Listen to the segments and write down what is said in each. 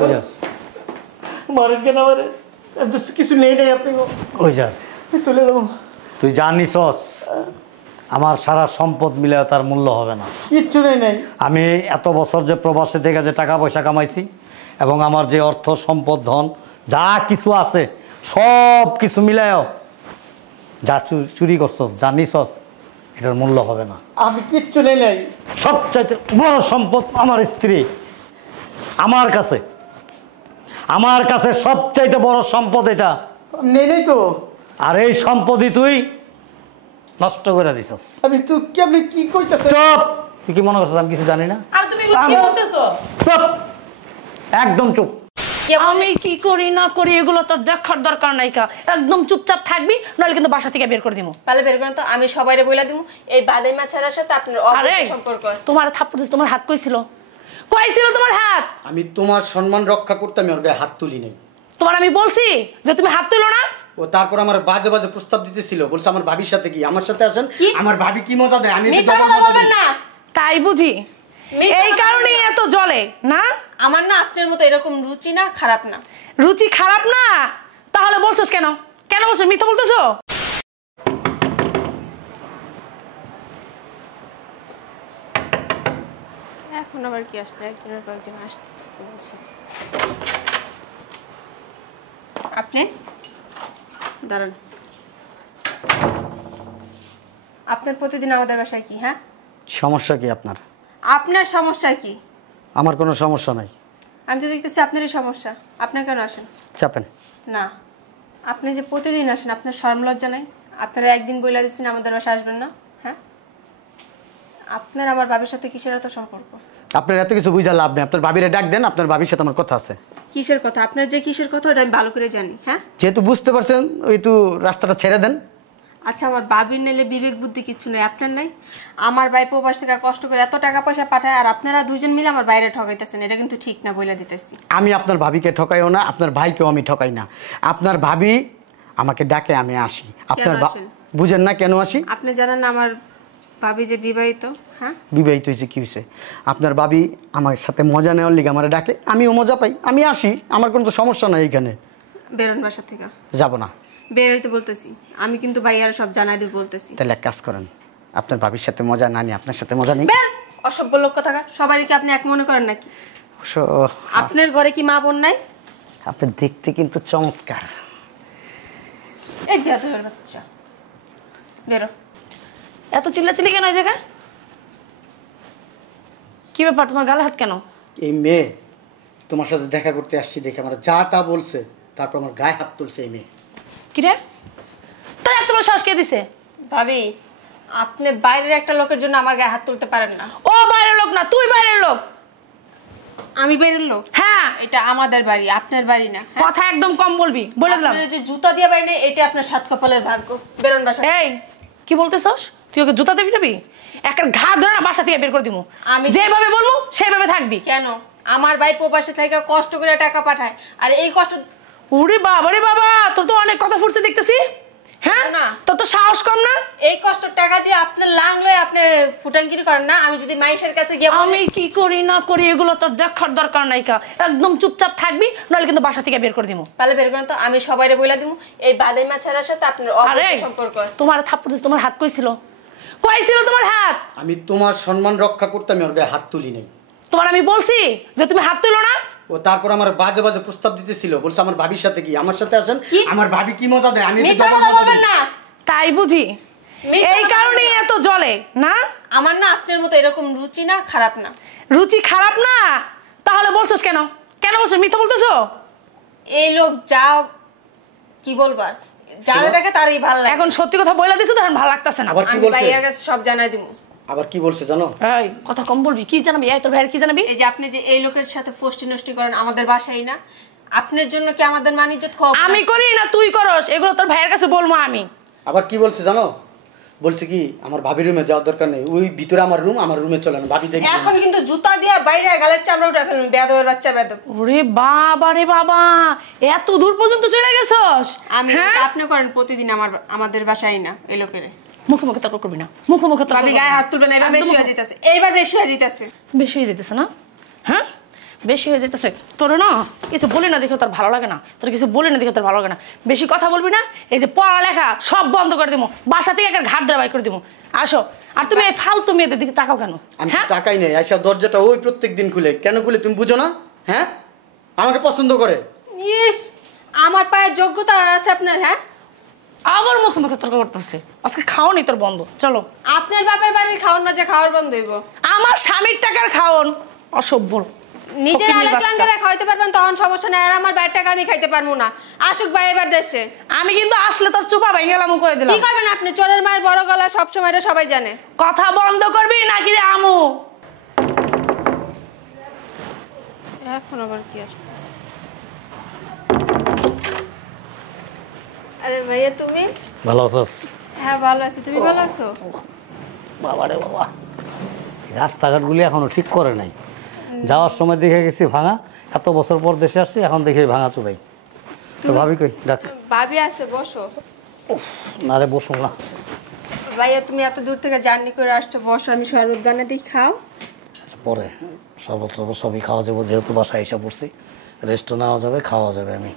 কই যাস? মারেন কেন আমারে? কিছু নেই নাই আপনি। কই যাস? চলে যাবো। তুই জানিসস আমার সারা সম্পদ মিলে তার মূল্য হবে না। কিচ্ছু নেই নাই। আমি এত বছর যে প্রবাসে থেকে যে টাকা পয়সা কামাইছি এবং আমার যে অর্থ সম্পদ ধন যা কিছু আছে সব কিছু মিলায়ও যা চুরি করছস জানিসস এটার মূল্য হবে না। আমি কিচ্ছু নেই নাই। সবচাইতে বড় সম্পদ আমার স্ত্রী। আমার কাছে সবচাইতে বড় সম্পদ এটা। নেই নাই তো। আর এই সম্পদই তুই নষ্ট করে দিছস। আমি তো আপনি কি কইতাছেন? চুপ! তুই কি মনে করছিস আমি কিছু জানি না? আর তুমি এগুলো কি বলতেছো? চুপ! একদম চুপ। আমি কি করি না করি এগুলো তোর দেখার দরকার নাই কা। একদম চুপচাপ থাকবি, নইলে কিন্তু বাসা থেকে বের করে দিমু। তাহলে বের করেন তো, আমি সবাইরে বইলা দিমু এই বাদাই মাছের সাথে আপনার অবৈধ সম্পর্ক আছে। তোমার থাপ্পড় দিছে, তোমার হাত কইছিল? কইছিল তোমার হাত? আমি তোমার সম্মান রক্ষা করতে আমি ওর গায়ে হাত তুলি নাই। তোমার আমি বলছি যে তুমি হাত তুলো না। ও তারপর আমার বাজে বাজে প্রস্তাব দিতেছিল, বলছে আমার ভাবির সাথে কি আমার সাথে আসেন। আমার ভাবি কি মজা দেয় আমি মিথ্যা কথা বলবেন না। তাই বুঝি এই কারণেই এত জ্বলে না? আমার না আপনার মতো এরকম রুচি না, খারাপ না। রুচি খারাপ না? তাহলে বলছস কেন? কেন বলছস? মিথ্যা বলতেছো? এখন আবার কি আসলে একজনের পর একজন আসতে বলছি। আপনি দাঁড়ান। আপনার প্রতিদিন আমাদের বাসায় কি? হ্যাঁ, সমস্যা কি আপনার? আপনার সমস্যা কি? আমার কোনো সমস্যা নাই। আমি তো দেখতেছি আপনারই সমস্যা। আপনি কেন আসেন? চাপেন না, আপনি যে প্রতিদিন আসেন আপনার শরম লজ্জা নাই? আপনারা একদিন বইলা দিচ্ছেন আমাদের বাসায় আসবেন না। হ্যাঁ, আপনার আমার বাবির সাথে কিসের এত সম্পর্ক? আপনার এত কিছু বুঝা লাভ নেই। আপনার ভাবিরে ডাক দেন, আপনার ভাবির সাথে আমার কথা আছে। কিসের কথা? আপনার যে কিসের কথা ওটা আমি ভালো করে জানি। হ্যাঁ, যেহেতু বুঝতে পারছেন ওই একটু রাস্তাটা ছেড়ে দেন। আচ্ছা, আমার বাবির নাইলে বিবেক বুদ্ধি কিছু নেই, আপনার নাই? আমার ভাই প্রবাস থেকে কষ্ট করে এত টাকা পয়সা পাঠায়, আর আপনারা দুজন মিলে আমার বাইরে ঠকাইতেছেন। এটা কিন্তু ঠিক না, বইলা দিতেছি। আমি আপনার ভাবিকে ঠকাইও না, আপনার ভাইকেও আমি ঠকাই না। আপনার ভাবি আমাকে ডাকে, আমি আসি। আপনার বুঝেন না কেন আসি? আপনি জানেন না আমার ভাবি যে বিবাহিত? হ্যাঁ, বিবাহিত হয়েছে, কি হয়েছে? আপনার ভাবি আমার সাথে মজা নেওয়ার লিগে আমার ডাকে, আমিও মজা পাই, আমি আসি। আমার কোনো তো সমস্যা নাই এখানে। বেরোন বাসা থেকে। যাব না। বেরোইতে বলতেছি আমি, কিন্তু ভাইয়ার সব জানাই দিব বলতেছি। তাহলে এক কাজ করেন, আপনার ভাবির সাথে মজা না নিয়ে আপনার সাথে মজা নেই। অসভ্য লোক কথা। সবারই কি আপনি এক মনে করেন নাকি? আপনার ঘরে কি মা বোন নাই? আপনি দেখতে কিন্তু চমৎকার। এই বেয়াদবের বাচ্চা, বেরো। এত চিল্লাচিল্লি কেন এই জায়গায়? কি ব্যাপার, তোমার গালে হাত কেন? এই মেয়ে তোমার সাথে দেখা করতে আসছি দেখে আমার যা তা বলছে, তারপর আমার গায়ে হাত তুলছে এই মেয়ে। কি রে, তোর এত বড় সাহস কে দিছে? ভাবি, আপনি বাইরের একটা লোকের জন্য আমার গায়ে হাত তুলতে পারেন না। ও বাইরের লোক না, তুই বাইরের লোক। আমি বাইরের লোক? হ্যাঁ, এটা আমাদের বাড়ি, আপনার বাড়ি না। কথা একদম কম বলবি, বলে দিলাম। যে জুতা দিয়ে বাড়ি নেই, এটা আপনার সাত কপালের ভাগ্য। বেরোন বাসা। এই কি বলতেছস? তুই ওকে জুতা দিয়ে পিটাবি? একটা ঘা ধরে না বাসা থেকে বের করে দিমু। আমি যেভাবে বলবো সেইভাবে থাকবি। কেন? আমার ভাই প্রবাসে থেকে কষ্ট করে টাকা পাঠায়, আর এই কষ্ট। ওরে বাবা রে বাবা, তোর তো অনেক কথা ফুটছে দেখতেছি। হ্যাঁ না, তোর তো সাহস কম না? এই কষ্ট টাকা দিয়ে আপনার লাংলে আপনি ফুটাঙ্কিরি করেন না। আমি যদি মাইশের কাছে গিয়ে আমি কি করি না করি এগুলো তোর দেখার দরকার নাই কা। একদম চুপচাপ থাকবি, নইলে কিন্তু বাসা থেকে বের করে দিমু। তাহলে বের করেন তো, আমি সবাইরে বইলা দিমু এই বাদাই মাছের সাথে আপনার অবৈধ সম্পর্ক আছে। তোমার থাপ্পড় দিছে, তোমার হাত কইছিল? কইছিল তোমার হাত? আমি তোমার সম্মান রক্ষা করতে আমি ওর গায়ে হাত তুলি নাই। তোমার আমি বলছি যে তুমি হাত তুলো না। ও তারপর আমার বাজে বাজে প্রস্তাব দিতেছিল, বলছে আমার ভাবির সাথে কি আমার সাথে আসেন। আমার ভাবি কি মজা দেয় আমি না। তাই বুঝি এই কারণেই এত জ্বলে না? আমার না আপনার মতো এরকম রুচি না, খারাপ না। রুচি খারাপ না? তাহলে বলছস কেন? কেন বলছস? মিথ্যা বলতেছো? এই লোক যা কি বলবার, যারা দেখে তারই ভালো লাগে। এখন সত্যি কথা বইলা দিছো, তখন ভালো লাগতেছে না। আমি ভাইয়ার কাছে সব জানাই দিমু। আবার কি বলছে জানো? এই কথা কম বলবি। কি জানাবি? এই তোর ভাইয়ের কি জানাবি? এই যে আপনি যে এই লোকের সাথে ফষ্টি নষ্টি করেন আমাদের বাসায় না, আপনার জন্য কি আমাদের মান ইজ্জত খাওয়া? আমি করি না, তুই করস। এগুলো তোর ভাইয়ের কাছে বলবো আমি। আবার কি বলছে জানো? বলছে কি আমার ভাবির রুমে যাওয়ার দরকার নেই, ওই ভিতরে আমার রুম, আমার রুমে চলে না, ভাবি দেখি। এখন কিন্তু জুতা দিয়ে বাইরে গালের চামড়া উঠা ফেলবেন, বেয়াদবের বাচ্চা বেয়াদব। ওরে বাবা রে বাবা, এত দূর পর্যন্ত চলে গেছস? আমি আপনি করেন প্রতিদিন আমাদের বাসায় না এই লোকের। মুখে মুখে তর্ক করবি না, মুখে মুখে তর্ক। আমি গায়ে হাত তুলবেন না, এবার বেশি হয়ে যেতেছে। এইবার বেশি হয়ে যেতেছে। বেশি হয়ে যেতেছে না? হ্যাঁ, বেশি হয়ে যেতেছে তোর না কিছু বলি না দেখে তোর ভালো লাগে না, তোর কিছু বলি না দেখে তোর ভালো লাগে না। বেশি কথা বলবি না, এই যে পড়ালেখা সব বন্ধ করে দেবো, বাসা থেকে একটা ঘাট দ্রাবাই করে দেবো। আসো। আর তুমি এই ফালতু মেয়েদের দিকে তাকাও কেন? আমি হ্যাঁ টাকাই নেই, আইসা দরজাটা ওই প্রত্যেকদিন খুলে কেন খুলে তুমি বুঝো না? হ্যাঁ, আমাকে পছন্দ করে। ইস, আমার পায়ের যোগ্যতা আছে আপনার? হ্যাঁ, আবার মুখে মুখে তর্ক করতেছে। আজকে খাওনি তোর বন্ধ, চলো। আপনার বাপের বাড়ির খাওয়ান না যে খাওয়ার বন্ধ হইব? আমার স্বামীর টাকার খাওন, অসভ্য। নিজের ফকিন্নির আলাদা বাচ্চা। লাঙ্গারা খাইতে পারবেন তখন সমস্যা নাই, আর আমার বাইরের টাকা আমি খাইতে পারবো না। আসুক ভাই এবার দেশে। আমি কিন্তু আসলে তোর চুপা ভাই গেলাম করে দিলাম। কি করবেন আপনি? চোরের মায়ের বড় গলা সব সময় এটা সবাই জানে। কথা বন্ধ করবি নাকি রে আমু? এখন আবার কি আসলো? আরে ভাইয়া তুমি? ভালো আছিস? হ্যাঁ ভালো আছি, তুমি ভালো আছো? বাবা রে বাবা, রাস্তাঘাটগুলি এখনো ঠিক করে নাই। যাওয়ার সময় দেখে গেছি ভাঙা, এত বছর পর দেশে আসছি এখন দেখে ভাঙা চুরাই। তো ভাবি কই? ডাক। ভাবি আছে, বসো। না রে, বসুন না। ভাইয়া তুমি এত দূর থেকে জার্নি করে আসছো, বসো, আমি শরবত বানিয়ে দিই, খাও। আচ্ছা, পরে শরবত টরবত সবই খাওয়া যাবো, যেহেতু বাসায় এসে পড়ছি। রেস্টও নেওয়া যাবে, খাওয়া যাবে। আমি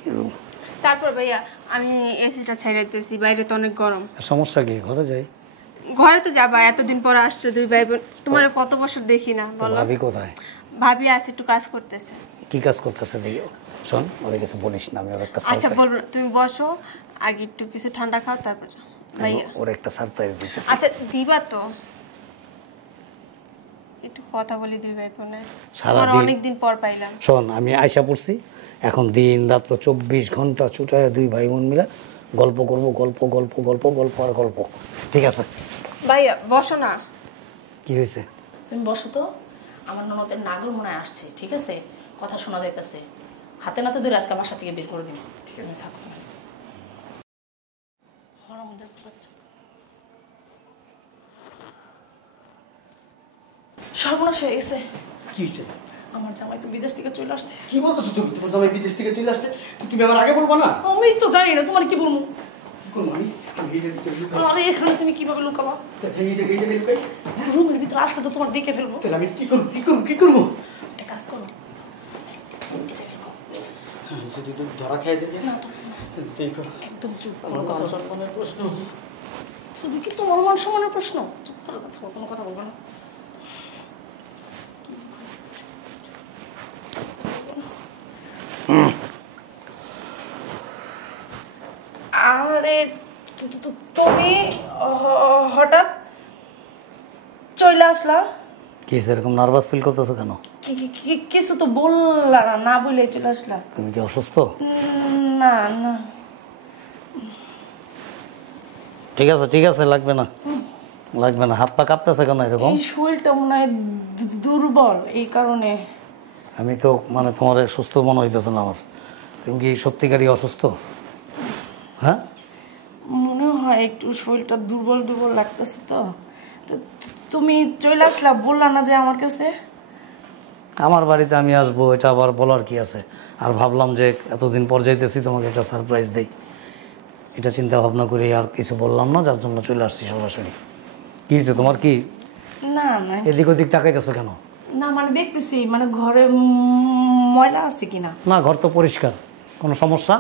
তারপর ভাইয়া আমি এসিটা ছেড়ে দিতেছি, বাইরে তো অনেক গরম। সমস্যা কি, ঘরে যাই? ঘরে তো যাবা, এতদিন পর আসছো দুই ভাই বোন, তোমার কত বছর দেখি না তো বলো। ভাবি কোথায়? ভাবি আছে, একটু কাজ করতেছে। কি কাজ করতেছে দেখি? শোন, ওদের কিছু বলিস না, আমি ওর একটা আচ্ছা সারপ্রাইজ, বলবো না, তুমি বসো আগে একটু কিছু ঠান্ডা খাও তারপর যাও। ভাইয়া ওর একটা সারপ্রাইজ দিতেছি। আচ্ছা দিবা তো? একটু কথা বলি দুই ভাই বোনে, সারাদিন- তোমার অনেকদিন পর পাইলাম। শোন, আমি আয়সা পড়ছি, এখন দিন রাত্র 24 ঘন্টা ছুটায় দুই ভাই বোন মিলে গল্প করবো, গল্প গল্প গল্প গল্প আর গল্প। ঠিক আছে? ভাইয়া বসো না। কি হয়েছে? তুমি বসো তো। আমার ননদের নাগর মনে হয় আসছে, ঠিক আছে? কথা শোনা যাইতেছে। হাতে নাতে ধরে আজকে বাসা থেকে বের করে দিন। ঠিক আছে, থাকো। সর্বনাশ হয়ে গেছে। কি হয়েছে? আমার জামাই তো বিদেশ থেকে চলে আসছে। কি বলতেছো তুমি? তোমার জামাই বিদেশ থেকে চলে আসছে, তুমি আমার আগে বলবা না? আমি তো জানি না, তোমার কি বলবো? কি করবো আমি? আমি এই যে লুকাবো। আরে এখানে তুমি কিভাবে লুকাবা? এই যে লুকাই। রুমের ভিতরে আসলে তো তোমার দেখে ফেলবো। তাহলে আমি কি করবো? কি করবো? কি করবো? একটা কাজ করো, এই যে দেখো। যদি তুমি ধরা খেয়ে যাবে না তো, দেখো, একদম চুপ, আমার কোনো কথা বলবো না। সম্মানের প্রশ্ন। শুধু কি তোমার মান সম্মানের প্রশ্ন? চুপ করে কথা বলো, কোনো কথা বলবো না। আরে তুমি হঠাৎ চলে আসলা? কি সেরকম নার্ভাস ফিল করতেছো কেন? কিছু তো বললা না, না বলে চলে আসলা। তুমি কি অসুস্থ? না না, ঠিক আছে ঠিক আছে, লাগবে না লাগবে না। হাত পা কাঁপতেছে কেন এরকম? এই শরীরটা মনে হয় দুর্বল, এই কারণে। আমি তো মানে তোমার সুস্থ মনে হইতেছে না আমার। তুমি কি সত্যিকারই অসুস্থ? হ্যাঁ, মনে হয় একটু শরীরটা দুর্বল দুর্বল লাগতেছে। তো তো তুমি চলে আসলা, বললা না যে আমার কাছে? আমার বাড়িতে আমি আসবো, এটা আবার বলার কি আছে? আর ভাবলাম যে এতদিন পর যাইতেছি, তোমাকে একটা সারপ্রাইজ দেই, এটা চিন্তা ভাবনা করে আর কিছু বললাম না, যার জন্য চলে আসছি সরাসরি। কি হয়েছে তোমার? কি না না এদিক ওদিক তাকাইতেছো কেন? না, মানে দেখতেছি মানে ঘরে ময়লা আছে কিনা। না, ঘর তো পরিষ্কার, কোনো সমস্যা?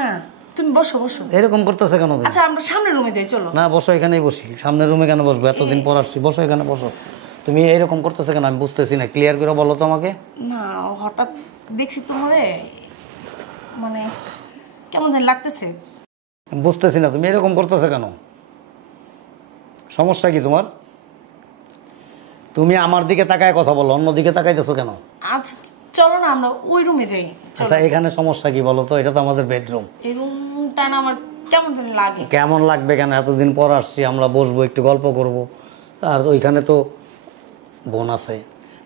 না, তুমি বসো বসো। এরকম করতেছে কেন তুমি? আচ্ছা আমরা সামনের রুমে যাই, চলো। না, বসো, এখানেই বসি। সামনের রুমে কেন বসবো? এতদিন পর আসছি, বসো, এখানে বসো। তুমি এরকম করতেছে কেন আমি বুঝতেছি না, ক্লিয়ার করে বলো তো আমাকে। না, হঠাৎ দেখছি তোমারে, মানে কেমন জানি লাগতেছে। আমি বুঝতেছি না তুমি এরকম করতেছে কেন, সমস্যা কি তোমার? তুমি আমার দিকে তাকায় কথা বলো, অন্য দিকে তাকাইতেছো কেন? আচ্ছা চলো না আমরা ওই রুমে যাই। চলো। আচ্ছা, এখানে সমস্যা কি বলো তো? এটা তো আমাদের বেডরুম। এই রুমটা না আমার কেমন জানি লাগে। কেমন লাগবে কেন? এতদিন পর আসছি, আমরা বসবো, একটু গল্প করব। আর ওইখানে তো বোন আছে,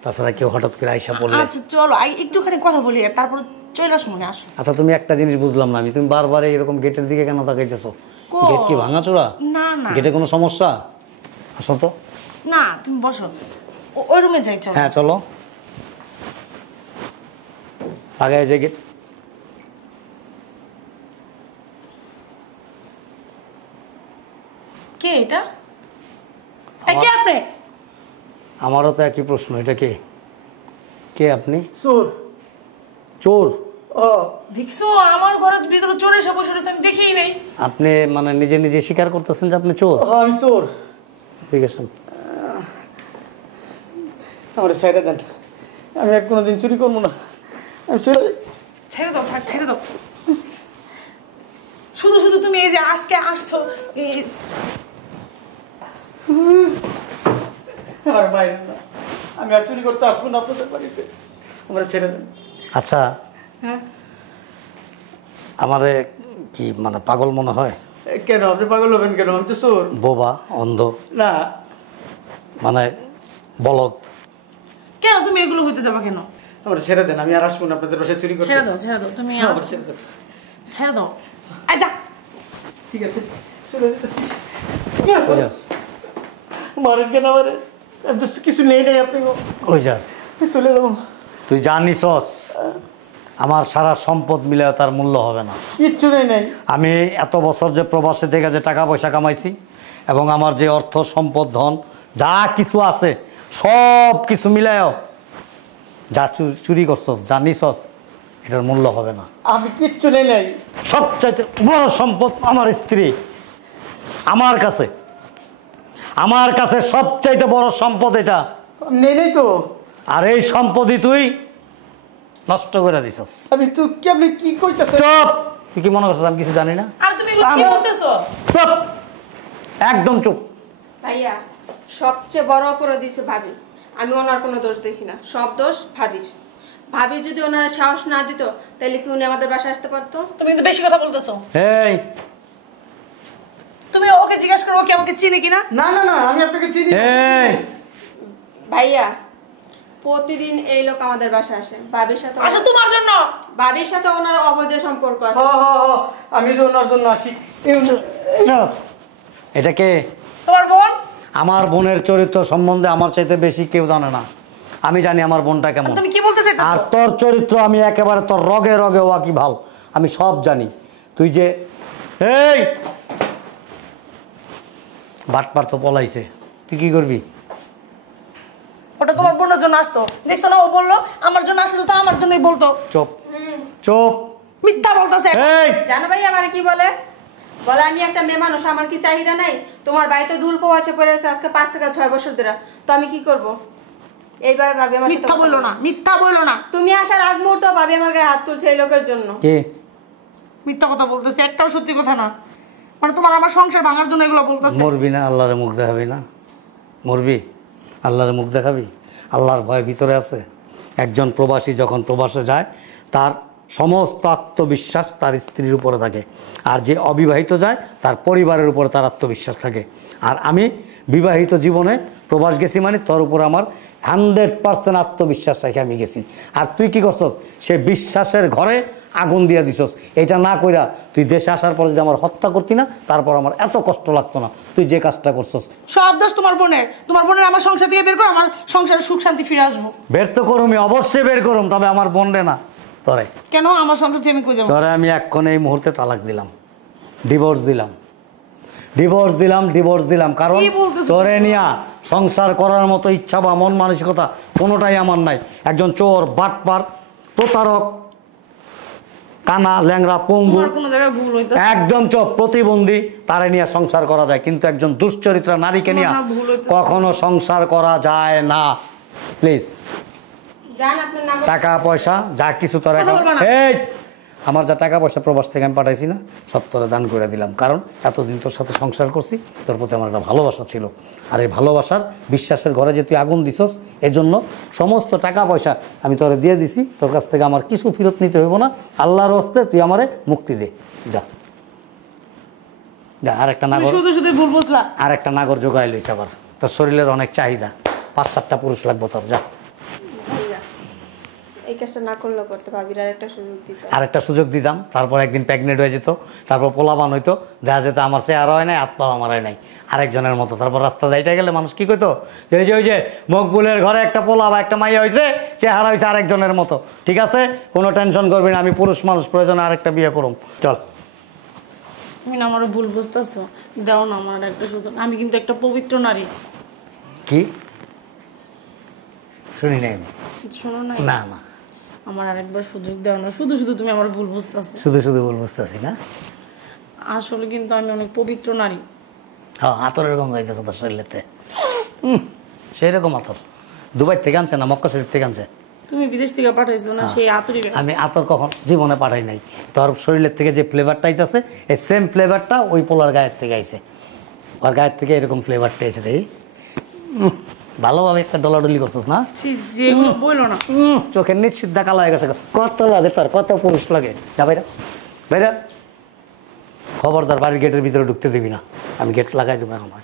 তাছাড়া কেউ হঠাৎ করে আইসা পড়লে। আচ্ছা চলো আগে একটুখানি কথা বলি, তারপর চলে আস মনে আসো। আচ্ছা, তুমি একটা জিনিস বুঝলাম না আমি, তুমি বারবার এরকম গেটের দিকে কেন তাকাইতেছো? কই? গেট কি ভাঙাচোরা? না না গেটে কোনো সমস্যা? আসো তো। না, তুমি বসো, ওই রুমে যাই, চলো। হ্যাঁ চলো, আগায় যে গেট। কে এটা? কে আপনি? আমারও তো একই প্রশ্ন, এটা কে? কে আপনি? চোর। চোর? ও দেখছো আমার ঘরের ভিতরে চোর এসে বসে রয়েছে, আমি দেখেই নাই। আপনি মানে নিজে নিজে স্বীকার করতেছেন যে আপনি চোর? হ্যাঁ আমি চোর। ঠিক আছে, আমার ছেড়ে দেন, আমি আর কোনোদিন চুরি করবো না। আমি ছেড়ে ছেড়ে দাও, থাক ছেড়ে দাও। শুধু শুধু তুমি এই যে আজকে আসছো আমার বাইরে না, আমি আর চুরি করতে আসবো না আপনাদের বাড়িতে, আমার ছেড়ে দেন। আচ্ছা হ্যাঁ আমারে কি মানে পাগল মনে হয়? কেন আপনি পাগল হবেন কেন? আমি তো চোর। বোবা, অন্ধ, না মানে বলদ? কেন তুমি এগুলো হইতে যাবা কেন? আমার ছেড়ে দেন, আমি আর আসবো না আপনাদের বাসায় চুরি করতে। ছেড়ে দাও, ছেড়ে দাও, তুমি হ্যাঁ, আমার আসছো। ছেড়ে দেন। ছেড়ে দাও, আয় যা। ঠিক আছে চলে যেতেছি। কই যাস? মারেন কেন আমারে? আমি তো কিছু নেই নাই, আপনি কই যাস? চলে যাবো। তুই জানিসস আমার সারা সম্পদ মিলে তার মূল্য হবে না। কিচ্ছু নেই নাই। আমি এত বছর যে প্রবাসে থেকে যে টাকা পয়সা কামাইছি এবং আমার যে অর্থ সম্পদ ধন যা কিছু আছে সব কিছু মিলায়ও যা চুরি করছস, জানিসস এটার মূল্য হবে না। আমি কিচ্ছু নেই নাই। সবচাইতে বড় সম্পদ আমার স্ত্রী। আমার কাছে সবচাইতে বড় সম্পদ এটা। নেই নাই তো। আর এই সম্পদই তুই নষ্ট করে দিছস। আমি তো কি, আপনি কি কইতাছেন? চুপ! তুই কি মনে করছিস আমি কিছু জানি না? আর তুমি এগুলো কি বলতেছো? চুপ! একদম চুপ। ভাইয়া, সবচেয়ে বড় অপরাধী হচ্ছে ভাবি। আমি ওনার কোনো দোষ দেখি না, সব দোষ ভাবির। ভাবি যদি ওনার সাহস না দিত তাহলে কি উনি আমাদের বাসায় আসতে পারতো? তুমি কিন্তু বেশি কথা বলতেছো। এই তুমি ওকে জিজ্ঞেস করো ও কি আমাকে চিনে কিনা। না না না, আমি আপনাকে চিনি না। এই ভাইয়া, প্রতিদিন এই লোক আমাদের বাসায় আসে। ভাবির সাথে আসলে তোমার জন্য। ভাবির সাথে ওনার অবৈধ সম্পর্ক আছে। হ হ হ, আমি যে ওনার জন্য আসি। চুপ! এটা কে? তোমার বোন। আমার বোনের চরিত্র সম্বন্ধে আমার চাইতে বেশি কেউ জানে না। আমি জানি আমার বোনটা কেমন। তুমি কি বলতে আর চাইতেছো? তোর চরিত্র আমি একেবারে তোর রগে রগে ওয়াকিবহাল। আমি সব জানি। তুই যে এই বাটপার তো পলাইছে, তুই কি করবি? ওটা তোমার বোনের জন্য আসতো, দেখছো না ও বললো আমার জন্য আসলে তো আমার জন্যই বলতো। চুপ চুপ! মিথ্যা বলতেছে। এই জানো ভাইয়া আমার কি বলে? বলে আমি একটা মেয়ে মানুষ, আমার কি চাহিদা নাই? তোমার বাড়িতে দূর প্রবাসে পড়ে আছে আজকে 5 থেকে 6 বছর ধরে, তো আমি কি করব? এইভাবে ভাবি আমার সাথে মিথ্যা কথা বললো বলে। না, মিথ্যা বললো না। তুমি আসার আগ মুহূর্তে ভাবি আমার গায়ে হাত তুলছে এই লোকের জন্য। কে? মিথ্যা কথা বলতেছে, একটাও সত্যি কথা না। মানে তোমার আমার সংসার ভাঙার জন্য এগুলো বলতেছে। মরবি না? আল্লাহরে মুখ দেখাবি না? মরবি? আল্লাহরে মুখ দেখাবি? আল্লাহর ভয় ভিতরে আছে। একজন প্রবাসী যখন প্রবাসে যায় তার সমস্ত আত্মবিশ্বাস তার স্ত্রীর উপরে থাকে, আর যে অবিবাহিত যায় তার পরিবারের উপরে তার আত্মবিশ্বাস থাকে। আর আমি বিবাহিত জীবনে প্রবাস গেছি মানে তোর উপর আমার 100% আত্মবিশ্বাস রেখে আমি গেছি। আর তুই কি করছস? সে বিশ্বাসের ঘরে আগুন দিয়ে দিছস। এটা না কইরা তুই দেশে আসার পরে যদি আমার হত্যা করতি না, তারপর আমার এত কষ্ট লাগতো না। তুই যে কাজটা করছস। সব দোষ তোমার বোনের। তোমার বোনের আমার সংসার থেকে বের করো, আমার সংসারে সুখ শান্তি ফিরে আসবো। বের তো করুমি, অবশ্যই বের করুম, তবে আমার বোনরে না, তোরে। কেন? আমার সংসার থেকে আমি কই যাবো? তোরে আমি এক্ষণ এই মুহূর্তে তালাক দিলাম, ডিভোর্স দিলাম, কারণ কি বলতেছো? তোরে নিয়া সংসার করার মতো ইচ্ছা বা মন মানসিকতা কোনোটাই আমার নাই। একজন চোর, বাটপার, প্রতারক, কানা, ল্যাংরা, পঙ্গু, তোমার কোনো জায়গায় ভুল হইতো। একদম চোপ প্রতিবন্ধী, তারে নিয়ে সংসার করা যায়, কিন্তু একজন দুশ্চরিত্রা নারীকে নিয়ে তোমার ভুল হইতো। কখনো সংসার করা যায় না। প্লিজ জান আপনার নাম টাকা পয়সা যা কিছু তোর কথা বলবা না। এই আমার যা টাকা পয়সা প্রবাস থেকে আমি পাঠাইছি না, সব তোরা দান করে দিলাম। কারণ এতদিন তোর সাথে সংসার করছি, তোর প্রতি আমার একটা ভালোবাসা ছিল। আর এই ভালোবাসার বিশ্বাসের ঘরে যে তুই আগুন দিছস, এজন্য সমস্ত টাকা পয়সা আমি তোরে দিয়ে দিছি। তোর কাছ থেকে আমার কিছু ফেরত নিতে হইব না। আল্লাহর হস্তে তুই আমারে মুক্তি দে। যা যা। তুমি শুধু শুধু ভুল বুঝলা। আর একটা নাগর জোগাই লইছে আবার। তোর শরীরের অনেক চাহিদা, 5-7টা পুরুষ লাগবো তোর। যা, ভাইয়া, এই কাজটা না করলেও করতে, ভাবির আর একটা সুযোগ দিতে। আর একটা সুযোগ দিতাম, তারপর একদিন প্রেগনেন্ট হয়ে যেত, তারপর পোলাবান হইতো, দেখা যেত আমার চেহারা হয় নাই, হাত পা আমার হয় নাই, আরেকজনের মতো। তারপর রাস্তা যাইতে গেলে মানুষ কি কইতো, যে ওই যে মকবুলের ঘরে একটা পোলা বা একটা মাইয়া হয়েছে, চেহারা হয়েছে আরেকজনের মতো। ঠিক আছে, কোনো টেনশন করবি না, আমি পুরুষ মানুষ, প্রয়োজনে আরেকটা বিয়ে করুম। চল। তুমি না আমারও ভুল বুঝতেছো, দাও না আমার একটা সুযোগ। আমি কিন্তু একটা পবিত্র নারী। কি শুনি নাই আমি। শোনো না না না, আমার আরেকবার সুযোগ দাও না, শুধু শুধু তুমি আমার ভুল বুঝতেছো। শুধু শুধু বল বুঝতেছি না। আসলে কিন্তু আমি অনেক পবিত্র নারী। হ্যাঁ, আতরের গন্ধ হইতেছে তোর শরীরেতে। সেই রকম আতর দুবাই থেকে আনছে না মক্কা শরীফ থেকে আনছে? তুমি বিদেশ থেকে পাঠাইছো না সেই আতরি আমি আতর কখন জীবনে পাঠাই নাই। তোর শরীরের থেকে যে ফ্লেভারটা আইতেছে এই সেম ফ্লেভারটা ওই পোলার গায়ের থেকে আইছে। ওর গায়ের থেকে এরকম ফ্লেভারটা এসে দেই। ভালোভাবে একটা ডলাডলি করছিস না? যেগুলো বইলো না। চোখের নিশ্চিদ্ধা কালো হয়ে গেছে। কত লাগে তোর, কত পুরুষ লাগে। যা বাইরা বাইরা, খবরদার বাড়ির গেটের ভিতরে ঢুকতে দিবি না, আমি গেট লাগাই দেবো আমার।